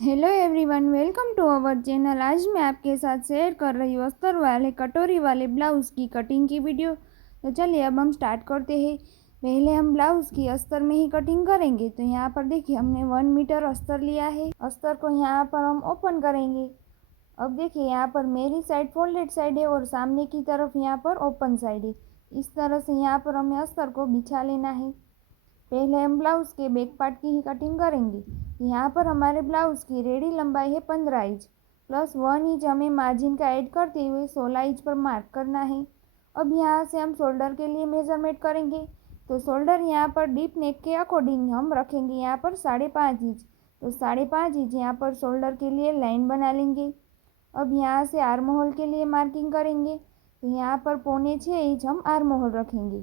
Hello everyone, welcome to our channel. आज मैं आपके साथ शेयर कर रही हूँ अस्तर वाले कटोरी वाले ब्लाउज़ की कटिंग की वीडियो। तो चलिए अब हम स्टार्ट करते हैं। पहले हम ब्लाउज़ की अस्तर में ही कटिंग करेंगे। तो यहाँ पर देखिए हमने 1 मीटर अस्तर लिया है। अस्तर को यहाँ पर हम ओपन करेंगे। अब देखिए यहाँ पर मेरी साइड फोल्डेड साइड है और सामने की तरफ यहाँ पर ओपन साइड है। इस तरह से यहाँ पर हमें अस्तर को बिछा लेना है। पहले हम ब्लाउज़ के बैक पार्ट की ही कटिंग करेंगे। यहाँ पर हमारे ब्लाउज़ की रेडी लंबाई है 15 इंच प्लस 1 इंच हमें मार्जिन का ऐड करते हुए 16 इंच पर मार्क करना है। अब यहाँ से हम शोल्डर के लिए मेज़रमेंट करेंगे। तो शोल्डर यहाँ पर डीप नेक के अकॉर्डिंग हम रखेंगे यहाँ पर 5.5 इंच। तो 5.5 इंच यहाँ पर शोल्डर के लिए लाइन बना लेंगे। अब यहाँ से आर्म होल के लिए मार्किंग करेंगे। तो यहाँ पर 5.25 इंच हम आर्म होल रखेंगे।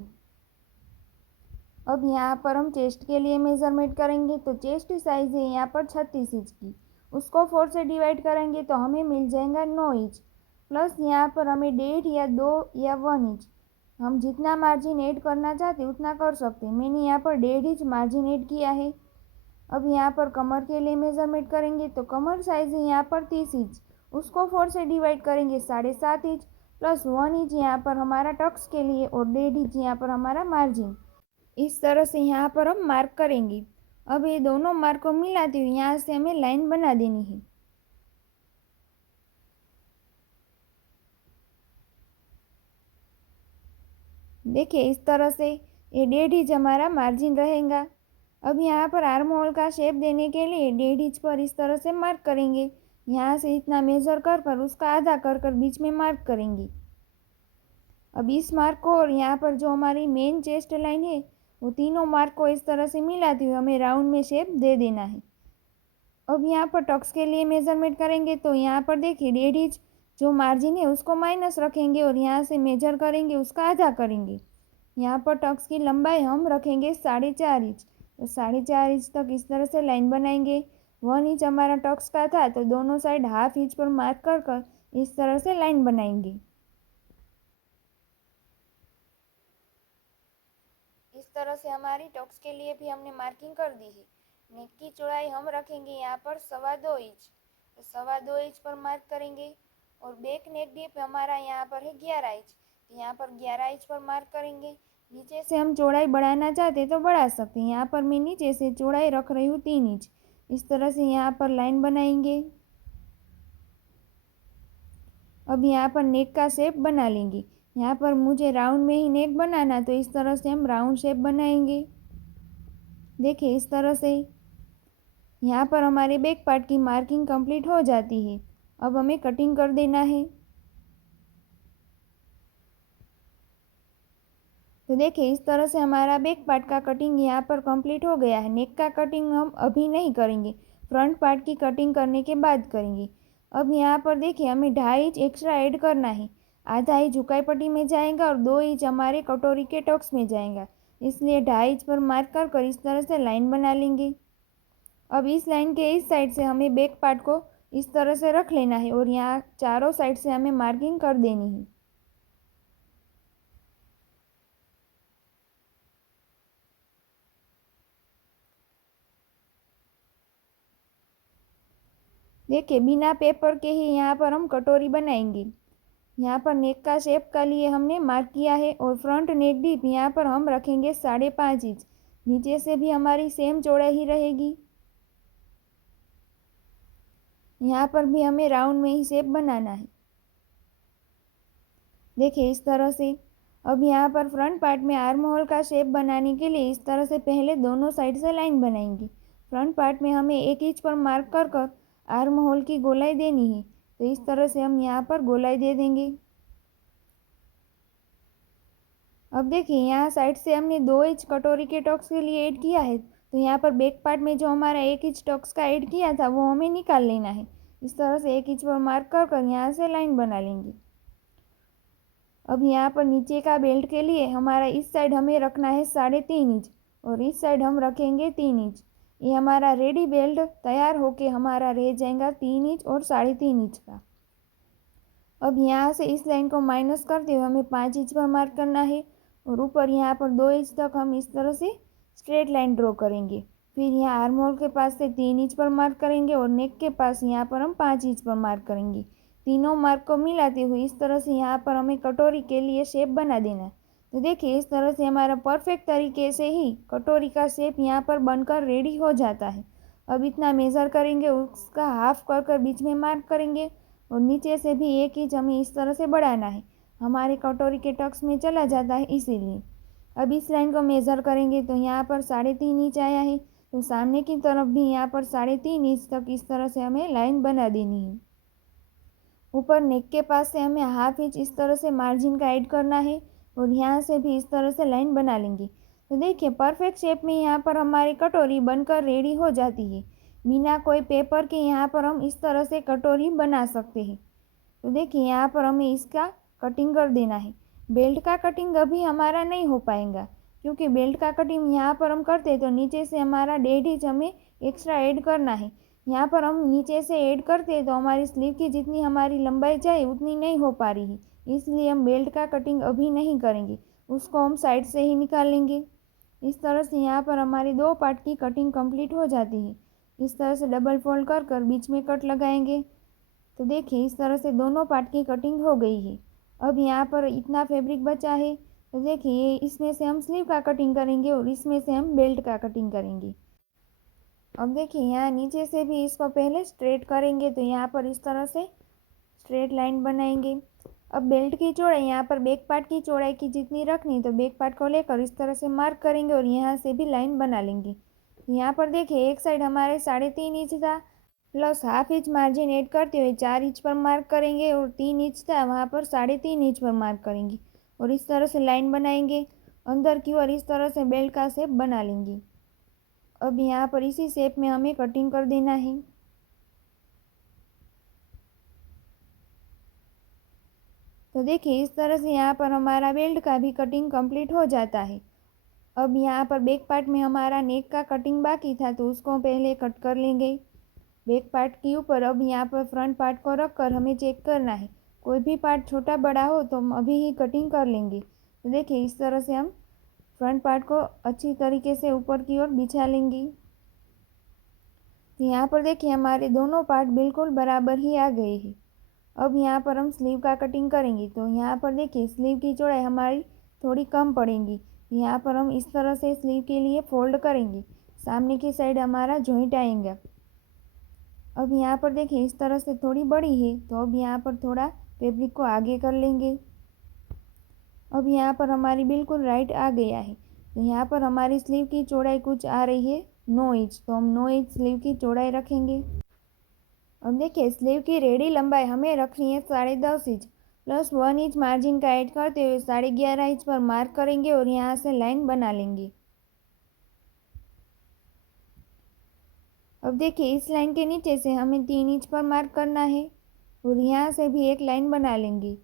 अब यहाँ पर हम चेस्ट के लिए मेज़रमेंट करेंगे। तो चेस्ट साइज़ है यहाँ पर 36 इंच की। उसको 4 से डिवाइड करेंगे तो हमें मिल जाएगा 9 इंच प्लस यहाँ पर हमें 1.5 या 2 या 1 इंच हम जितना मार्जिन ऐड करना चाहते उतना कर सकते हैं। मैंने यहाँ पर 1.5 इंच मार्जिन ऐड किया है। अब यहाँ पर कमर के लिए मेज़रमेंट करेंगे। तो कमर साइज़ है यहाँ पर 30 इंच। उसको 4 से डिवाइड करेंगे 7.5 इंच प्लस 1 इंच यहाँ पर हमारा टक्स के लिए और 1.5 इंच यहाँ पर हमारा मार्जिन। इस तरह से यहाँ पर हम मार्क करेंगे। अब ये दोनों मार्क को मिलाते हुए यहाँ से हमें लाइन बना देनी है। देखिए इस तरह से ये 1.5 इंच हमारा मार्जिन रहेगा। अब यहाँ पर आर्म होल का शेप देने के लिए 1.5 इंच पर इस तरह से मार्क करेंगे। यहाँ से इतना मेज़र कर उसका आधा कर बीच में मार्क करेंगे। अब इस मार्क को और यहाँ पर जो हमारी मेन चेस्ट लाइन है वो तीनों मार्क को इस तरह से मिलाते हुए हमें राउंड में शेप दे देना है। अब यहाँ पर टक्स के लिए मेज़रमेंट करेंगे। तो यहाँ पर देखिए 1.5 इंच जो मार्जिन है उसको माइनस रखेंगे और यहाँ से मेजर करेंगे उसका आधा करेंगे। यहाँ पर टक्स की लंबाई हम रखेंगे 4.5 इंच। तो 4.5 इंच तक इस तरह से लाइन बनाएंगे। 1 इंच हमारा टक्स का था तो दोनों साइड हाफ इंच पर मार्क कर इस तरह से लाइन बनाएंगे। इस तरह से हमारी टक्स के लिए भी हमने मार्किंग कर दी है। नेक की चौड़ाई हम रखेंगे यहाँ पर 2.25 इंच। तो 2.25 इंच पर मार्क करेंगे और बैक नेक डीप हमारा यहाँ पर है 11 इंच। तो यहाँ पर 11 इंच पर मार्क करेंगे। नीचे से हम चौड़ाई बढ़ाना चाहते तो बढ़ा सकते हैं। यहाँ पर मैं नीचे से चौड़ाई रख रही हूँ 3 इंच। इस तरह से यहाँ पर लाइन बनाएंगे। अब यहाँ पर नेक का शेप बना लेंगे। यहाँ पर मुझे राउंड में ही नेक बनाना तो इस तरह से हम राउंड शेप बनाएंगे। देखिए इस तरह से यहाँ पर हमारे बैक पार्ट की मार्किंग कंप्लीट हो जाती है। अब हमें कटिंग कर देना है। तो देखिए इस तरह से हमारा बैक पार्ट का कटिंग यहाँ पर कंप्लीट हो गया है। नेक का कटिंग हम अभी नहीं करेंगे, फ्रंट पार्ट की कटिंग करने के बाद करेंगे। अब यहाँ पर देखिए हमें 2.5 इंच एक्स्ट्रा ऐड करना है। आधा इंच झुकाई पट्टी में जाएगा और 2 इंच हमारे कटोरी के टक्स में जाएगा। इसलिए 2.5 इंच पर मार्क कर इस तरह से लाइन बना लेंगे। अब इस लाइन के इस साइड से हमें बैक पार्ट को इस तरह से रख लेना है और यहाँ चारों साइड से हमें मार्किंग कर देनी है। देखिए बिना पेपर के ही यहाँ पर हम कटोरी बनाएंगे। यहाँ पर नेक का शेप का लिए हमने मार्क किया है और फ्रंट नेक डीप यहाँ पर हम रखेंगे 5.5 इंच। नीचे से भी हमारी सेम चौड़ाई ही रहेगी। यहाँ पर भी हमें राउंड में ही शेप बनाना है। देखिए इस तरह से। अब यहाँ पर फ्रंट पार्ट में आर्म होल का शेप बनाने के लिए इस तरह से पहले दोनों साइड से लाइन बनाएंगे। फ्रंट पार्ट में हमें 1 इंच पर मार्क कर आर्म होल की गोलाई देनी है। तो इस तरह से हम यहाँ पर गोलाई दे देंगे। अब देखिए यहाँ साइड से हमने 2 इंच कटोरी के टक्स के लिए ऐड किया है। तो यहाँ पर बैक पार्ट में जो हमारा 1 इंच टक्स का ऐड किया था वो हमें निकाल लेना है। इस तरह से 1 इंच पर मार्क कर यहाँ से लाइन बना लेंगे। अब यहाँ पर नीचे का बेल्ट के लिए हमारा इस साइड हमें रखना है 3.5 इंच और इस साइड हम रखेंगे 3 इंच। ये हमारा रेडी बेल्ट तैयार होके हमारा रह जाएगा 3 इंच और 3.5 इंच का। अब यहाँ से इस लाइन को माइनस करते हुए हमें 5 इंच पर मार्क करना है और ऊपर यहाँ पर 2 इंच तक हम इस तरह से स्ट्रेट लाइन ड्रॉ करेंगे। फिर यहाँ आर्म होल के पास से 3 इंच पर मार्क करेंगे और नेक के पास यहाँ पर हम 5 इंच पर मार्क करेंगे। तीनों मार्क को मिलाते हुए इस तरह से यहाँ पर हमें कटोरी के लिए शेप बना देना है। तो देखिए इस तरह से हमारा परफेक्ट तरीके से ही कटोरी का शेप यहाँ पर बनकर रेडी हो जाता है। अब इतना मेज़र करेंगे, उसका हाफ कर कर बीच में मार्क करेंगे और नीचे से भी 1 इंच हमें इस तरह से बढ़ाना है। हमारे कटोरी के टक्स में चला जाता है इसीलिए। अब इस लाइन को मेज़र करेंगे तो यहाँ पर 3.5 इंच आया है, तो सामने की तरफ भी यहाँ पर 3.5 इंच तक इस तरह से हमें लाइन बना देनी है। ऊपर नेक के पास से हमें हाफ इंच इस तरह से मार्जिन का ऐड करना है और यहाँ से भी इस तरह से लाइन बना लेंगे। तो देखिए परफेक्ट शेप में यहाँ पर हमारी कटोरी बनकर रेडी हो जाती है। बिना कोई पेपर के यहाँ पर हम इस तरह से कटोरी बना सकते हैं। तो देखिए यहाँ पर हमें इसका कटिंग कर देना है। बेल्ट का कटिंग अभी हमारा नहीं हो पाएगा, क्योंकि बेल्ट का कटिंग यहाँ पर हम करते तो नीचे से हमारा 1.5 इंच हमें एक्स्ट्रा ऐड करना है। यहाँ पर हम नीचे से ऐड करते तो हमारी स्लीव की जितनी हमारी लंबाई चाहिए उतनी नहीं हो पा रही है, इसलिए हम बेल्ट का कटिंग अभी नहीं करेंगे, उसको हम साइड से ही निकाल लेंगे। इस तरह से यहाँ पर हमारी 2 पार्ट की कटिंग कंप्लीट हो जाती है। इस तरह से डबल फोल्ड कर कर बीच में कट लगाएंगे। तो देखिए इस तरह से दोनों पार्ट की कटिंग हो गई है। अब यहाँ पर इतना फैब्रिक बचा है, तो देखिए इसमें से हम स्लीव का कटिंग करेंगे और इसमें से हम बेल्ट का कटिंग करेंगे। अब देखिए यहाँ नीचे से भी इसको पहले स्ट्रेट करेंगे, तो यहाँ पर इस तरह से स्ट्रेट लाइन बनाएंगे। अब बेल्ट की चौड़ाई यहाँ पर बैक पार्ट की चौड़ाई की जितनी रखनी, तो बैक पार्ट को लेकर इस तरह से मार्क करेंगे और यहाँ से भी लाइन बना लेंगे। यहाँ पर देखिए एक साइड हमारे 3.5 इंच था, plus half inch margin add करते हुए 4 इंच पर मार्क करेंगे और 3 इंच था वहाँ पर 3.5 इंच पर मार्क करेंगे और इस तरह से लाइन बनाएंगे। अंदर की ओर इस तरह से बेल्ट का शेप बना लेंगे। अब यहाँ पर इसी शेप में हमें कटिंग कर देना है। तो देखिए इस तरह से यहाँ पर हमारा बेल्ट का भी कटिंग कंप्लीट हो जाता है। अब यहाँ पर बैक पार्ट में हमारा नेक का कटिंग बाकी था, तो उसको पहले कट कर लेंगे। बैक पार्ट के ऊपर अब यहाँ पर फ्रंट पार्ट को रख कर हमें चेक करना है। कोई भी पार्ट छोटा बड़ा हो तो हम अभी ही कटिंग कर लेंगे। तो देखिए इस तरह से हम फ्रंट पार्ट को अच्छी तरीके से ऊपर की ओर बिछा लेंगे। तो यहाँ पर देखिए हमारे दोनों पार्ट बिल्कुल बराबर ही आ गए हैं। अब यहाँ पर हम स्लीव का कटिंग करेंगे। तो यहाँ पर देखिए स्लीव की चौड़ाई हमारी थोड़ी कम पड़ेगी। यहाँ पर हम इस तरह से स्लीव के लिए फोल्ड करेंगे, सामने की साइड हमारा जॉइंट आएगा। अब यहाँ पर देखिए इस तरह से थोड़ी बड़ी है, तो अब यहाँ पर थोड़ा फैब्रिक को आगे कर लेंगे। अब यहाँ पर हमारी बिल्कुल राइट आ गया है। तो यहाँ पर हमारी स्लीव की चौड़ाई कुछ आ रही है 9 इंच, तो हम 9 इंच स्लीव की चौड़ाई रखेंगे। अब देखिए स्लीव की रेडी लंबाई हमें रखनी है 10.5 इंच, प्लस 1 इंच मार्जिन का ऐड करते हुए 11.5 इंच पर मार्क करेंगे और यहाँ से लाइन बना लेंगे। अब देखिए इस लाइन के नीचे से हमें 3 इंच पर मार्क करना है और यहाँ से भी एक लाइन बना लेंगे।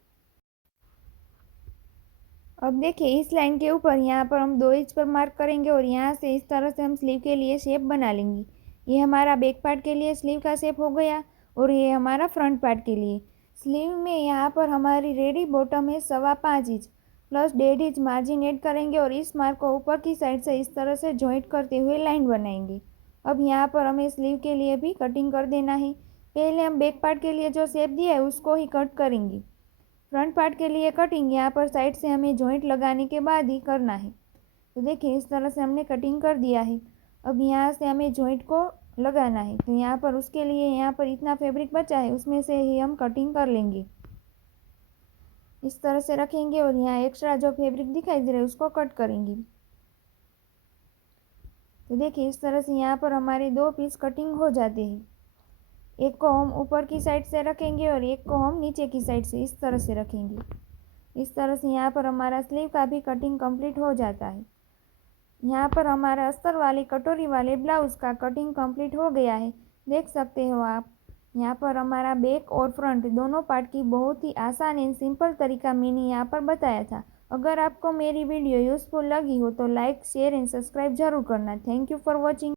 अब देखिए इस लाइन के ऊपर यहाँ पर हम 2 इंच पर मार्क करेंगे और यहाँ से इस तरह से हम स्लीव के लिए शेप बना लेंगे। ये हमारा बैक पार्ट के लिए स्लीव का शेप हो गया और ये हमारा फ्रंट पार्ट के लिए। स्लीव में यहाँ पर हमारी रेडी बॉटम है 5.25 inch, plus 1.5 inch margin add करेंगे और इस मार्क को ऊपर की साइड से इस तरह से जॉइंट करते हुए लाइन बनाएंगे। अब यहाँ पर हमें स्लीव के लिए भी कटिंग कर देना है। पहले हम बैक पार्ट के लिए जो शेप दिया है उसको ही कट करेंगे। फ्रंट पार्ट के लिए कटिंग यहाँ पर साइड से हमें जॉइंट लगाने के बाद ही करना है। तो देखिए इस तरह से हमने कटिंग कर दिया है। अब यहाँ से हमें जॉइंट को लगाना है, तो यहाँ पर उसके लिए यहाँ पर इतना फैब्रिक बचा है उसमें से ही हम कटिंग कर लेंगे। इस तरह से रखेंगे और यहाँ एक्स्ट्रा जो फैब्रिक दिखाई दे रहा है उसको कट करेंगे। तो देखिए इस तरह से यहाँ पर हमारे 2 पीस कटिंग हो जाते हैं। एक को हम ऊपर की साइड से रखेंगे और एक को हम नीचे की साइड से इस तरह से रखेंगे। इस तरह से यहाँ पर हमारा स्लीव का भी कटिंग कंप्लीट हो जाता है। यहाँ पर हमारा अस्तर वाले कटोरी वाले ब्लाउज़ का कटिंग कंप्लीट हो गया है। देख सकते हो आप यहाँ पर हमारा बैक और फ्रंट दोनों पार्ट की बहुत ही आसान एंड सिंपल तरीका मैंने यहाँ पर बताया था। अगर आपको मेरी वीडियो यूज़फुल लगी हो तो लाइक, शेयर एंड सब्सक्राइब जरूर करना। Thank you for watching.